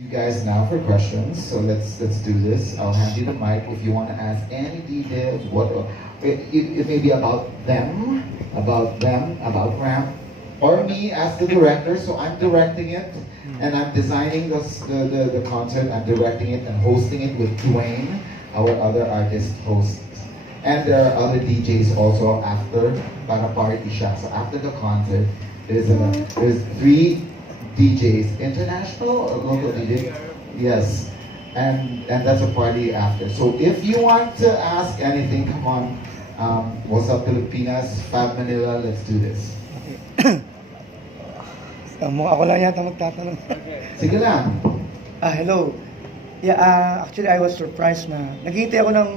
You guys now for questions, so let's do this. I'll hand you the mic if you want to ask any details. It may be about them, about Ramp, or me as the director. So I'm directing it, and I'm designing the concert. I'm directing it and hosting it with Dwayne, our other artist host. And there are other DJs also after para party siya. So after the concert, there's 3 DJs, international or local DJs? Yes. And that's a party after. So if you want to ask anything, come on. What's up, Pilipinas? Fab Manila, let's do this. Ako lang yata magtatanong. Sige lang. Hello. Yeah, actually I was surprised na naghihintay ako ng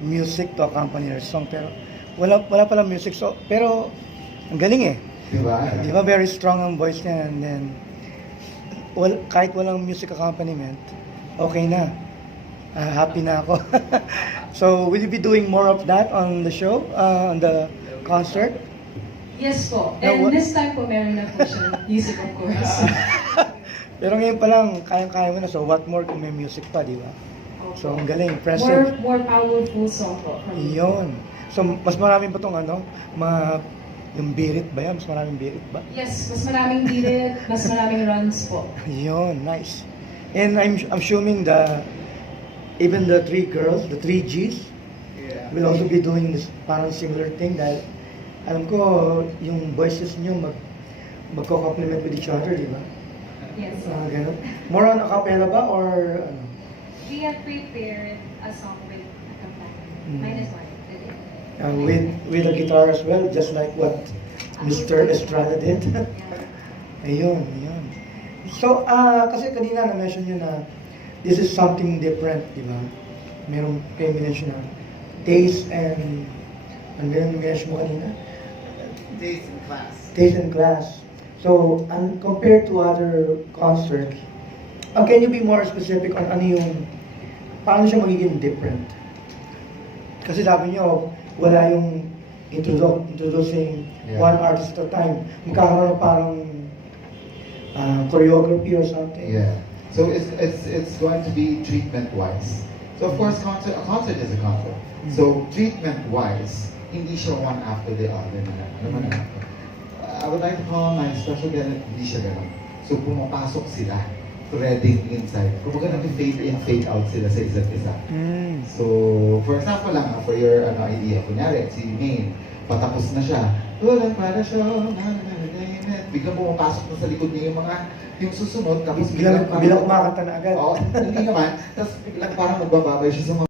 music to accompany your song pero wala pala music so pero ang galing eh. Diba very strong ang voice niya and then kahit walang music accompaniment, okay na. Happy na ako. So, will you be doing more of that on the show, on the concert? Yes po. And this time po, meron na po siya. Music, of course. Pero ngayon pa lang, kayang-kaya mo na. So, what more kung may music pa, di ba? So, ang galing. Impressive. More powerful song po. Yun. So, mas maraming pa itong yung birit ba yan? Mas maraming birit ba? Yes, mas maraming birit, mas maraming runs po. Yun, nice. And I'm assuming even the 3 girls, the 3 Gs, will also be doing this parang similar thing dahil alam ko yung voices nyo magko-complement with each other, di ba? Yes. Ganun. More on a cappella ba or ano? We have prepared a song with a companion. Minus one. With a guitar as well, just like what Mr. Estrada did. Ayun. So, kasi kanina na-mention nyo na this is something different, di ba? Merong kayo mention na taste and ano yung mention mo kanina? Taste and class. So, compared to other concerts, can you be more specific on paano siya magiging different? Kasi sabi nyo, wala yung introducing one artist at a time. Magkakaroon parang choreography or something. Yeah. So it's going to be treatment-wise. So of course, a concert is a concert. So treatment-wise, hindi siya one after the other. I would like to call my special guest, hindi siya ganun. So pumapasok sila, threading inside. Kumbaga nag-fade in, fade out sila sa isa't isa. So, for example lang, for your idea, kunyari, si Maine, patapos na siya, para siya, biglang pumapasok na sa likod niya yung susunod, tapos biglang kumakanta na agad. Oo, hindi naman, tapos biglang parang magbababay siya sa mga